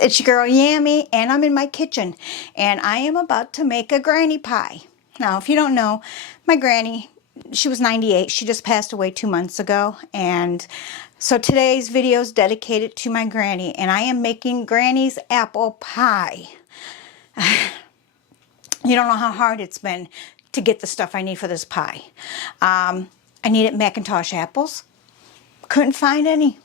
It's your girl Yammi, and I'm in my kitchen, and I am about to make a granny pie. Now, if you don't know, my granny, she was 98. She just passed away 2 months ago, and so today's video is dedicated to my granny, and I am making Granny's apple pie. You don't know how hard it's been to get the stuff I need for this pie. I needed Macintosh apples. Couldn't find any.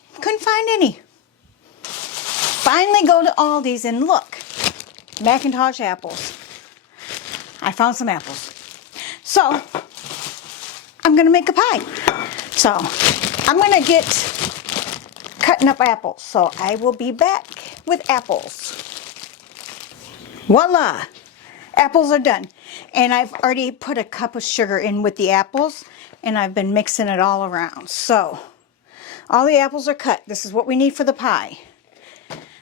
Finally go to Aldi's and look, Macintosh apples. I found some apples. So, I'm going to make a pie. So, I'm going to get cutting up apples. So, I will be back with apples. Voila! Apples are done. And I've already put a cup of sugar in with the apples, and I've been mixing it all around. So, all the apples are cut. This is what we need for the pie.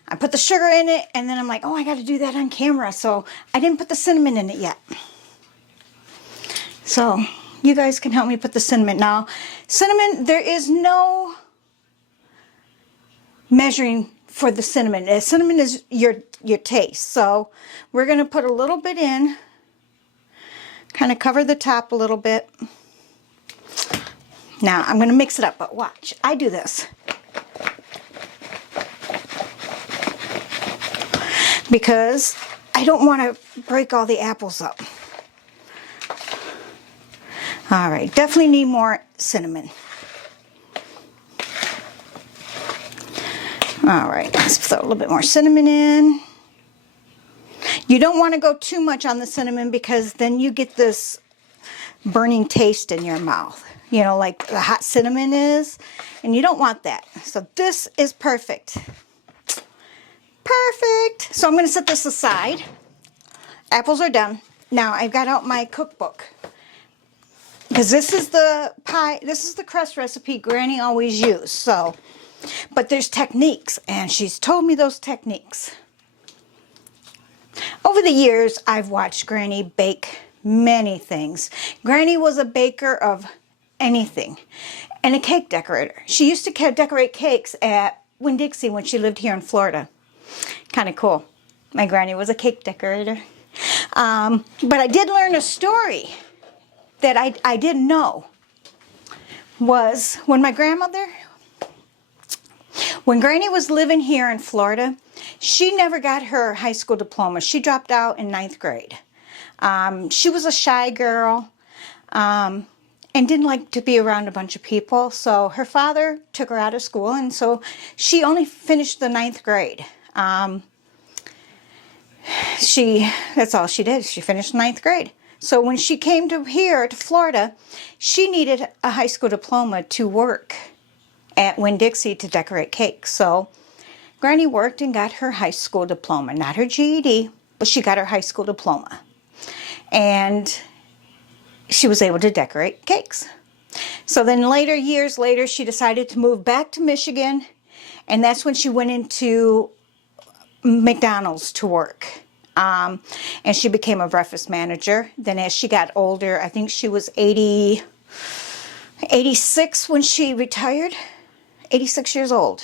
I put the sugar in it, and then I'm like, oh, I got to do that on camera. So I didn't put the cinnamon in it yet. So you guys can help me put the cinnamon. Now, cinnamon, there is no measuring for the cinnamon. Cinnamon is your taste. So we're going to put a little bit in, kind of cover the top a little bit. Now, I'm going to mix it up, but watch. I do this. Because I don't want to break all the apples up. Alright, definitely need more cinnamon. Alright, let's throw a little bit more cinnamon in. You don't want to go too much on the cinnamon because then you get this burning taste in your mouth. You know, like the hot cinnamon is. And you don't want that. So this is perfect. Perfect. So I'm going to set this aside. Apples are done. Now I've got out my cookbook. Because this is the pie, this is the crust recipe Granny always used. So, but there's techniques, and she's told me those techniques. Over the years, I've watched Granny bake many things. Granny was a baker of anything. And a cake decorator. She used to decorate cakes at Winn-Dixie when she lived here in Florida. Kind of cool. My granny was a cake decorator. But I did learn a story that I didn't know. Was when when Granny was living here in Florida, she never got her high school diploma. She dropped out in 9th grade. She was a shy girl and didn't like to be around a bunch of people. So her father took her out of school, and so she only finished the 9th grade. That's all she did. She finished 9th grade. So when she came to Florida, she needed a high school diploma to work at Winn-Dixie to decorate cakes. So Granny worked and got her high school diploma. Not her GED, but she got her high school diploma. And she was able to decorate cakes. So then years later, she decided to move back to Michigan. And that's when she went into McDonald's to work. And she became a breakfast manager. Then as she got older, I think she was 86 when she retired. 86 years old.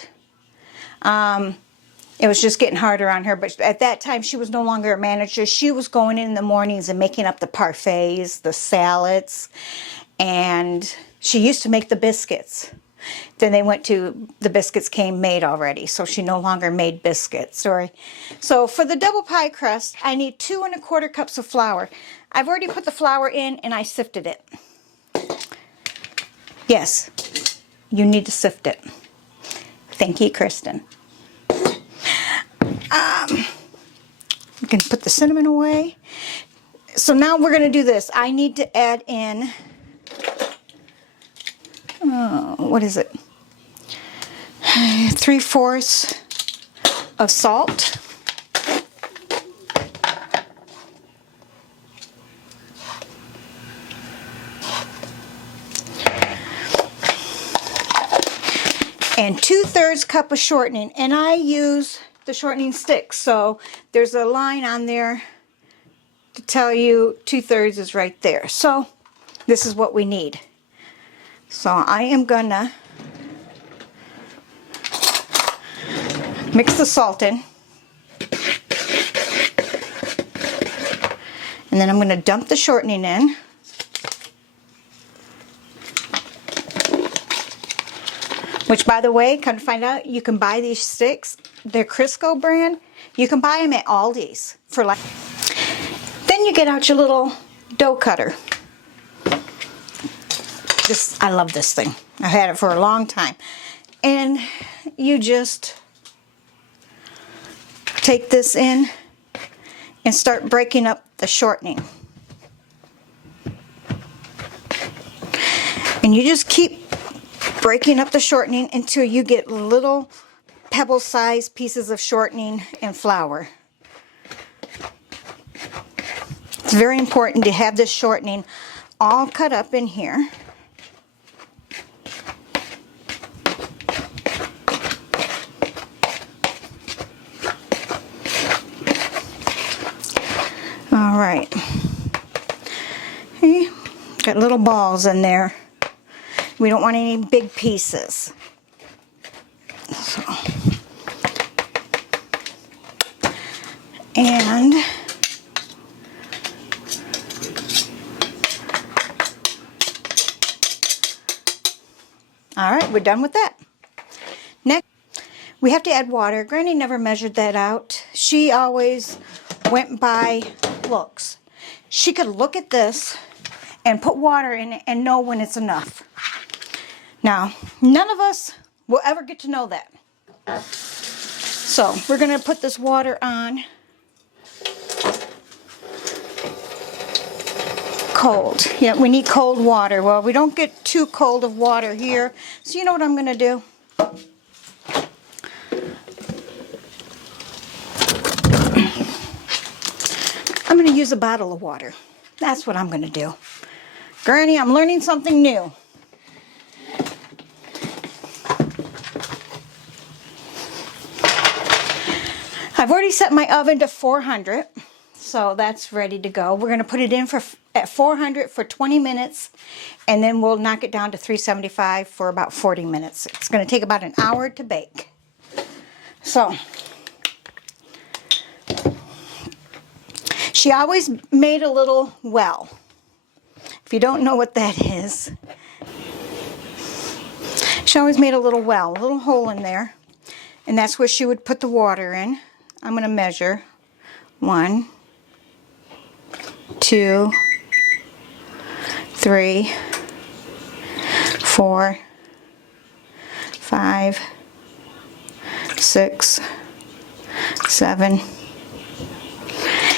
It was just getting harder on her. But at that time, she was no longer a manager. She was going in the mornings and making up the parfaits, the salads. And she used to make the biscuits. Then the biscuits came made already, so she no longer made biscuits. So for the double pie crust, I need 2 1/4 cups of flour. I've already put the flour in and I sifted it. Yes, you need to sift it. Thank you, Kristen. We can put the cinnamon away. So now we're going to do this. I need to add in, what is it? 3/4 of salt. and 2/3 cup of shortening. And I use the shortening stick, so there's a line on there to tell you 2/3 is right there. So this is what we need. So I am gonna mix the salt in, and then I'm gonna dump the shortening in. Which, by the way, come to find out, you can buy these sticks. They're Crisco brand. You can buy them at Aldi's for like. Then you get out your little dough cutter. I love this thing. I've had it for a long time. And you just take this in and start breaking up the shortening. And you just keep breaking up the shortening until you get little pebble-sized pieces of shortening and flour. It's very important to have this shortening all cut up in here. All right. Okay. Got little balls in there. We don't want any big pieces. So. And all right, we're done with that. Next, we have to add water. Granny never measured that out. She always went by looks. She could look at this and put water in it and know when it's enough. Now, none of us will ever get to know that. So, we're going to put this water on cold. Yeah, we need cold water. Well, we don't get too cold of water here. So, you know what I'm going to do? I'm going to use a bottle of water. That's what I'm going to do. Granny, I'm learning something new. I've already set my oven to 400, so that's ready to go. We're going to put it in at 400 for 20 minutes, and then we'll knock it down to 375 for about 40 minutes. It's going to take about an hour to bake. So, she always made a little well. If you don't know what that is, she always made a little well, a little hole in there, and that's where she would put the water in. I'm going to measure 1, 2, 3, 4, 5, 6, 7.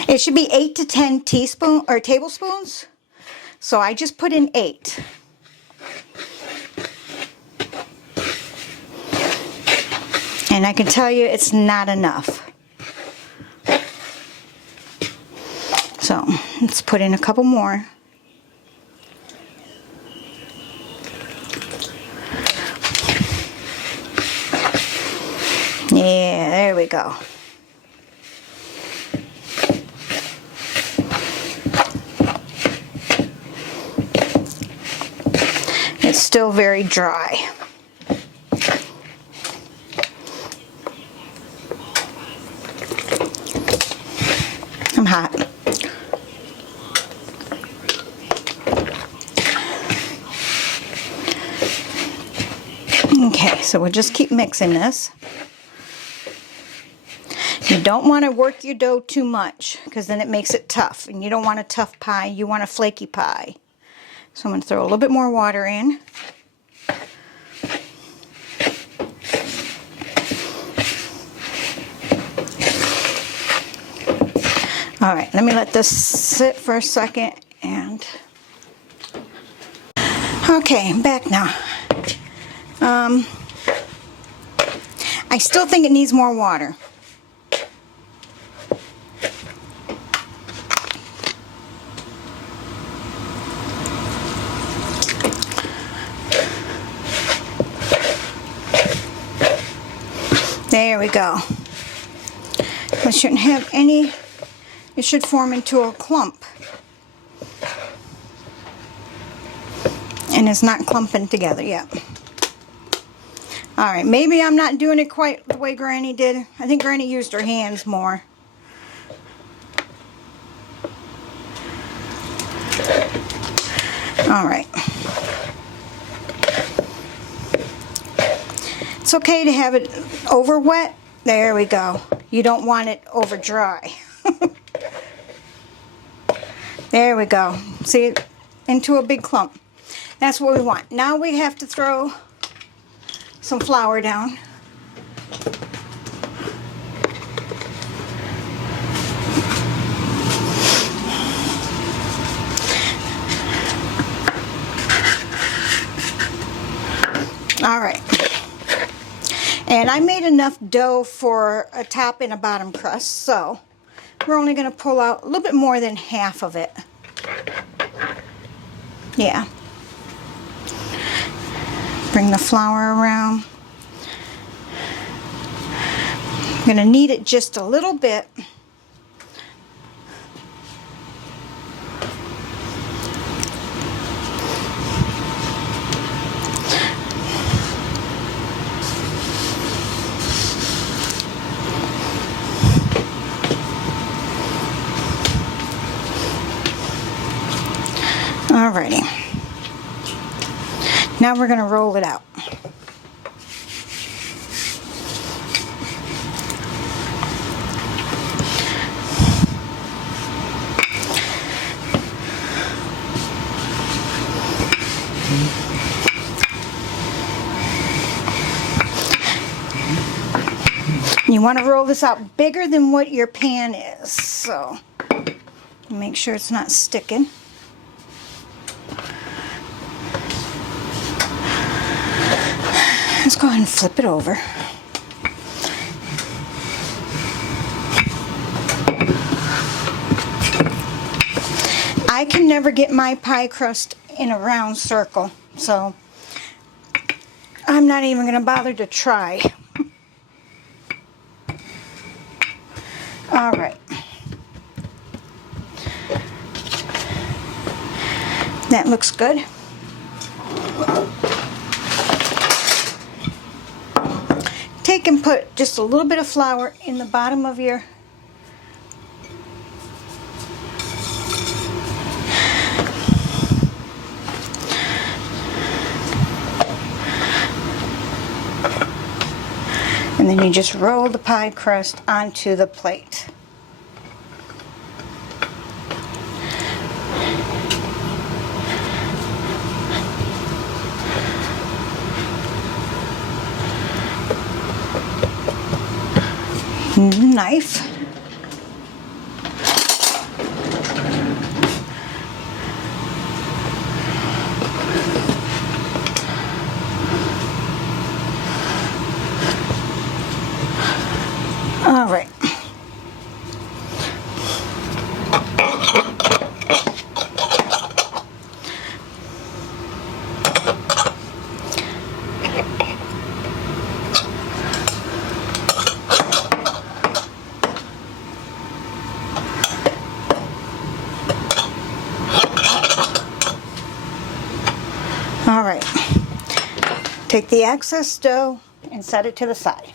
It should be 8 to 10 teaspoons or tablespoons. So I just put in 8. And I can tell you it's not enough. So let's put in a couple more. Yeah, there we go. It's still very dry. I'm hot. Okay, so we'll just keep mixing this. You don't want to work your dough too much because then it makes it tough. And you don't want a tough pie, you want a flaky pie. So I'm going to throw a little bit more water in. All right, let me let this sit for a second. And okay, I'm back now. I still think it needs more water. There we go. It shouldn't have any, it should form into a clump. And it's not clumping together yet. Alright, maybe I'm not doing it quite the way Granny did. I think Granny used her hands more. Alright. It's okay to have it over wet. There we go. You don't want it over dry. There we go. See, into a big clump. That's what we want. Now we have to throw some flour down. All right. And I made enough dough for a top and a bottom crust, so we're only going to pull out a little bit more than half of it. Yeah. Bring the flour around. I'm going to knead it just a little bit. Alrighty. Now we're going to roll it out. You want to roll this out bigger than what your pan is, so make sure it's not sticking. Let's go ahead and flip it over. I can never get my pie crust in a round circle, so I'm not even going to bother to try. All right. That looks good. Take and put just a little bit of flour in the bottom of your and then you just roll the pie crust onto the plate. Knife. All right. All right, take the excess dough and set it to the side.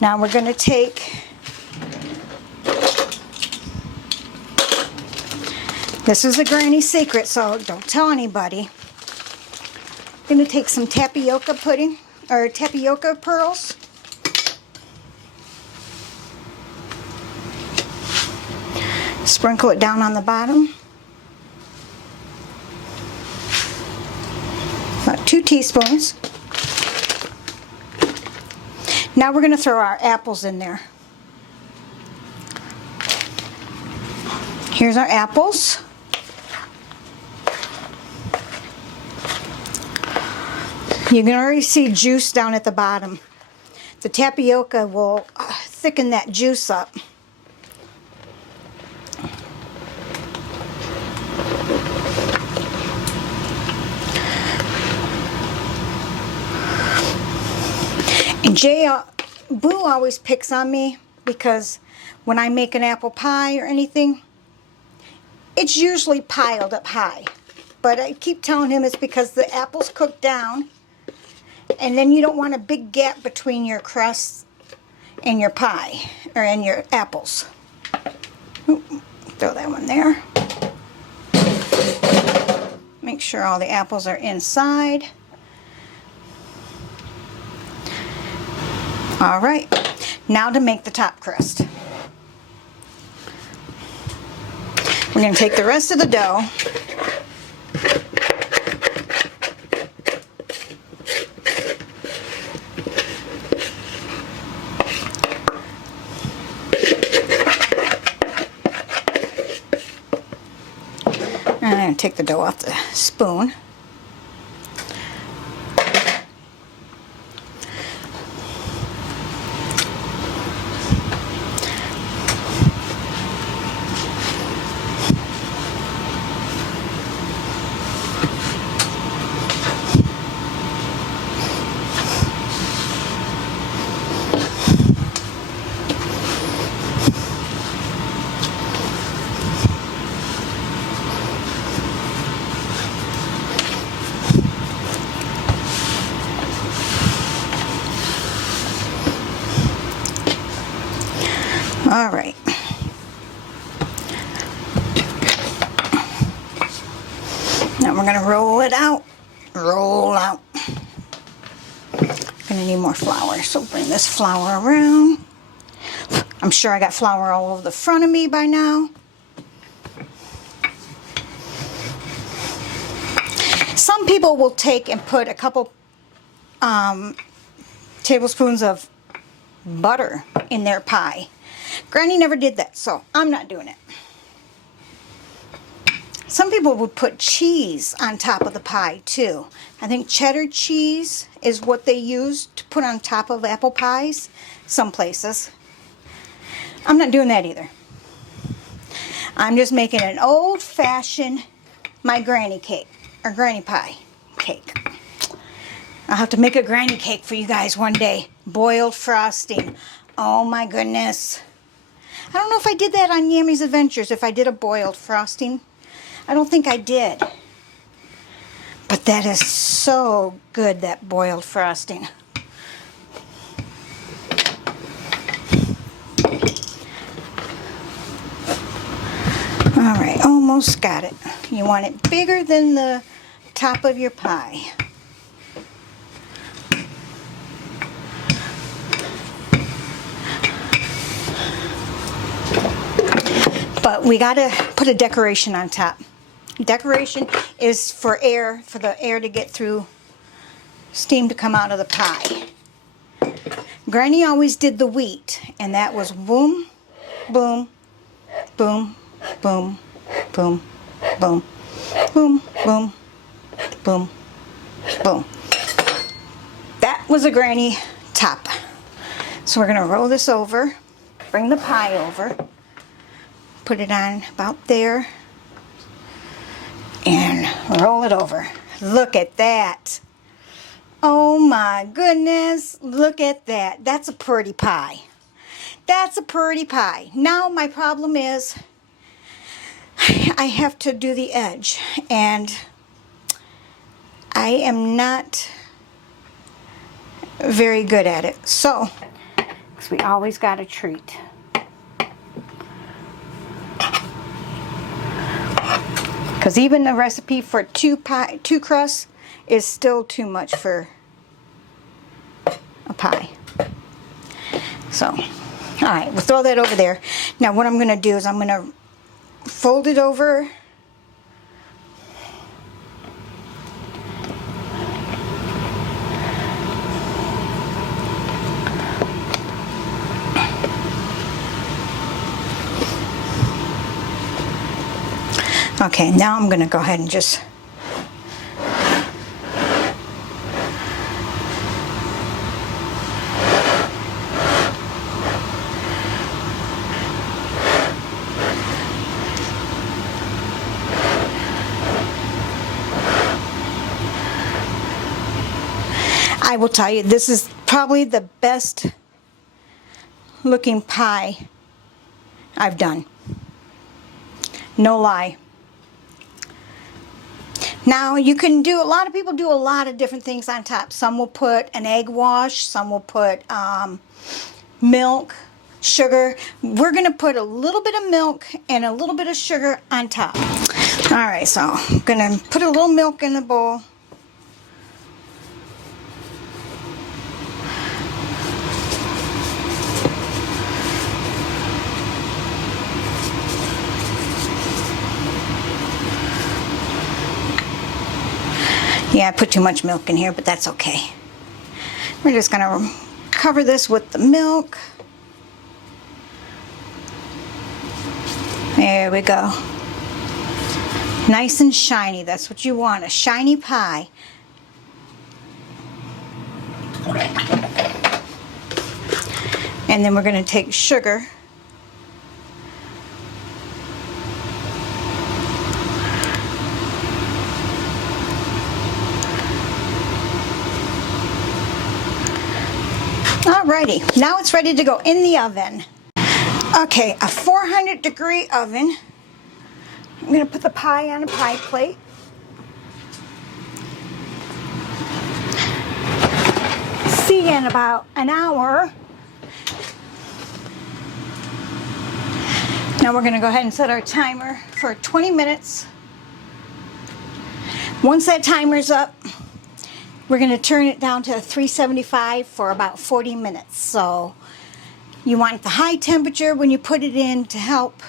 Now we're going to take, this is a Granny secret, so don't tell anybody. I'm going to take some tapioca pudding, or tapioca pearls. Sprinkle it down on the bottom. About 2 teaspoons. Now we're going to throw our apples in there. Here's our apples. You can already see juice down at the bottom. The tapioca will thicken that juice up. And Jay Boo always picks on me because when I make an apple pie or anything, it's usually piled up high. But I keep telling him it's because the apples cook down, and then you don't want a big gap between your crust and your pie, or in your apples. Oop, throw that one there. Make sure all the apples are inside. All right, now to make the top crust. We're going to take the rest of the dough and I'm going to take the dough off the spoon. All right. Now we're going to roll it out. Roll out. Going to need more flour, so bring this flour around. I'm sure I got flour all over the front of me by now. Some people will take and put a couple tablespoons of butter in their pie. Granny never did that, so I'm not doing it. Some people would put cheese on top of the pie too. I think cheddar cheese is what they use to put on top of apple pies, some places. I'm not doing that either. I'm just making an old-fashioned, my granny cake, or granny pie cake. I'll have to make a granny cake for you guys one day. Boiled frosting. Oh my goodness. I don't know if I did that on Yammy's Adventures, if I did a boiled frosting. I don't think I did. But that is so good, that boiled frosting. Alright, almost got it. You want it bigger than the top of your pie. But we got to put a decoration on top. Decoration is for air, for the air to get through, steam to come out of the pie. Granny always did the wheat, and that was boom, boom, boom, boom, boom, boom, boom, boom, boom, boom. That was a granny top. So we're going to roll this over, bring the pie over, put it on about there, and roll it over. Look at that. Oh my goodness, look at that. That's a pretty pie. That's a pretty pie. Now my problem is I have to do the edge, and I am not very good at it. So, because we always got a treat. Because even the recipe for two crusts is still too much for a pie. So, alright, we'll throw that over there. Now what I'm going to do is I'm going to fold it over. Okay, now I'm going to go ahead and just I will tell you, this is probably the best looking pie I've done. No lie. Now you can do, a lot of people do a lot of different things on top. Some will put an egg wash, some will put milk, sugar. We're gonna put a little bit of milk and a little bit of sugar on top. All right, so I'm gonna put a little milk in the bowl. Yeah, I put too much milk in here, but that's okay. We're just gonna cover this with the milk. There we go. Nice and shiny, that's what you want, a shiny pie. And then we're gonna take sugar. Alrighty, now it's ready to go in the oven. Okay, a 400-degree oven. I'm going to put the pie on a pie plate. See you in about an hour. Now we're going to go ahead and set our timer for 20 minutes. Once that timer's up, we're going to turn it down to 375 for about 40 minutes. So you want the high temperature when you put it in to help.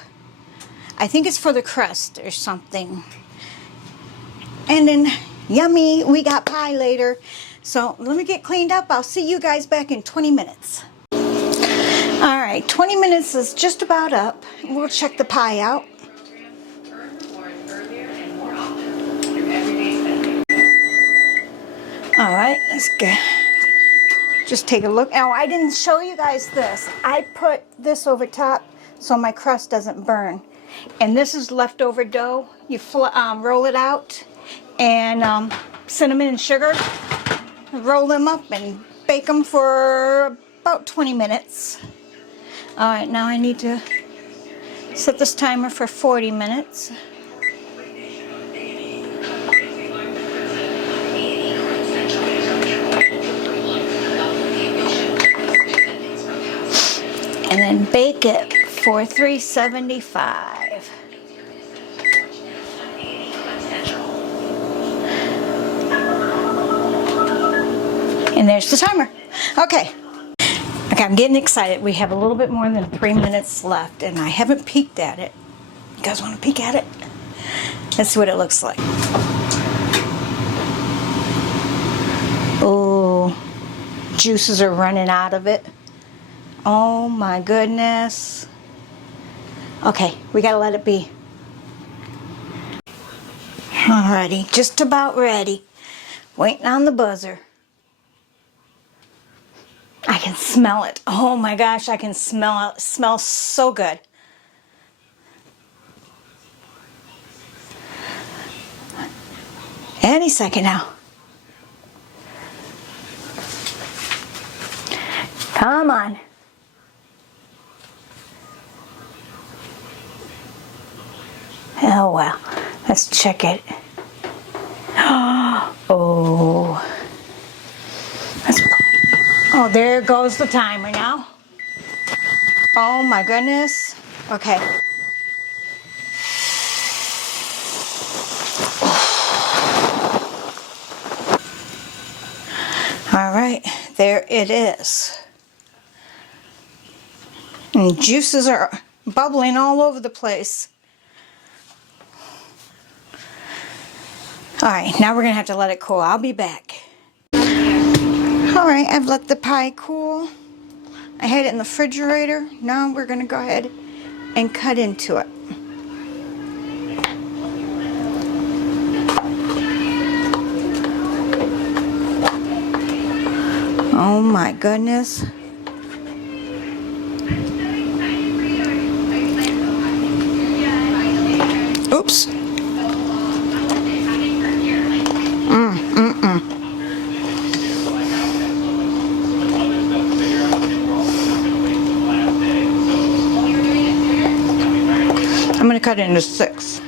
I think it's for the crust or something. And then, yummy, we got pie later. So let me get cleaned up. I'll see you guys back in 20 minutes. All right, 20 minutes is just about up. We'll check the pie out. All right, let's go. Just take a look. Now, I didn't show you guys this. I put this over top so my crust doesn't burn. And this is leftover dough. You roll it out and cinnamon and sugar. Roll them up and bake them for about 20 minutes. All right, now I need to set this timer for 40 minutes. And then bake it for 375. And there's the timer. Okay. Okay, I'm getting excited. We have a little bit more than 3 minutes left, and I haven't peeked at it. You guys want to peek at it? Let's see what it looks like. Oh, juices are running out of it. Oh my goodness. Okay, we gotta let it be. Alrighty, just about ready. Waiting on the buzzer. I can smell it. Oh my gosh, I can smell it. It smells so good. Any second now. Come on. Oh well, let's check it. Oh, oh, there goes the timer now. Oh my goodness. Okay. All right, there it is. And juices are bubbling all over the place. All right, now we're gonna have to let it cool. I'll be back. All right, I've let the pie cool. I had it in the refrigerator. Now we're gonna go ahead and cut into it. Oh my goodness. Oops. cut it into 6.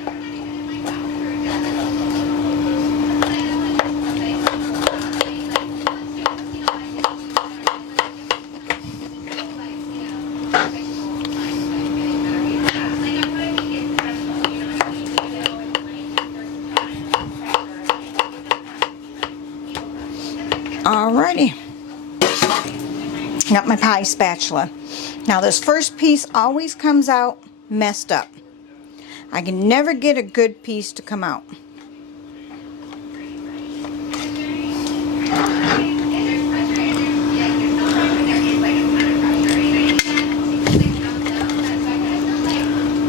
Alrighty. Got my pie spatula. Now this first piece always comes out messed up. I can never get a good piece to come out.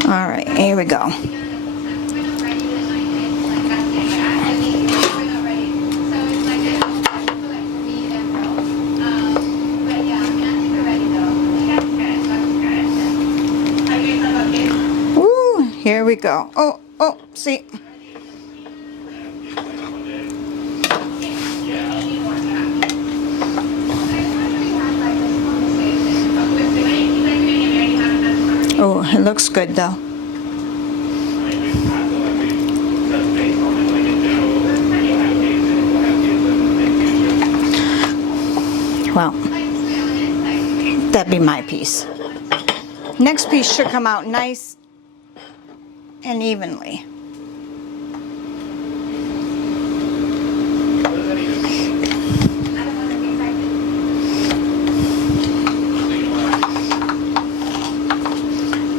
Alright, here we go. Here we go. Oh, see. Oh, it looks good though. Well, that'd be my piece. Next piece should come out nice and evenly.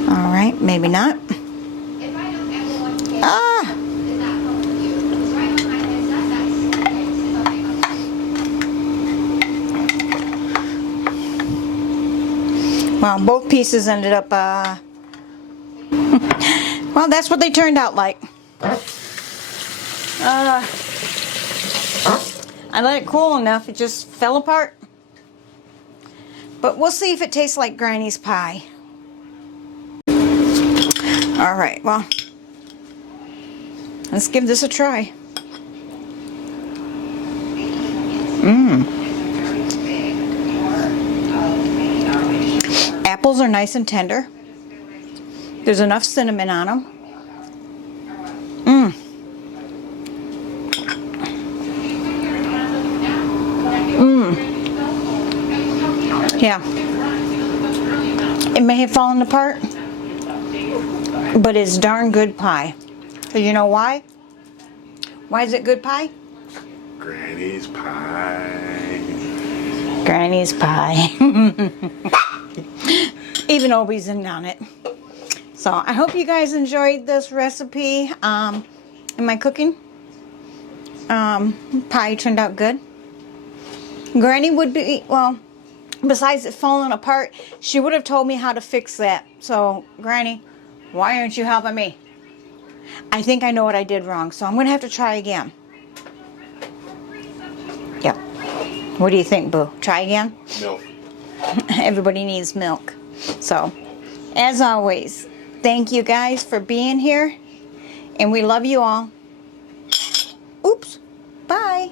All right, maybe not. Ah! Well, both pieces ended up well, that's what they turned out like. I let it cool enough, it just fell apart. But we'll see if it tastes like Granny's pie. Alright, well, let's give this a try. Apples are nice and tender. There's enough cinnamon on them. Yeah. It may have fallen apart, but it's darn good pie. So you know why? Why is it good pie? Granny's pie. Granny's pie. Even Obi's in on it. So I hope you guys enjoyed this recipe. In my cooking, pie turned out good. Granny would be, well, besides it falling apart, she would have told me how to fix that. So Granny, why aren't you helping me? I think I know what I did wrong, so I'm gonna have to try again. Yep. What do you think, Boo? Try again? Milk. Everybody needs milk. So, as always, thank you guys for being here, and we love you all. Oops. Bye.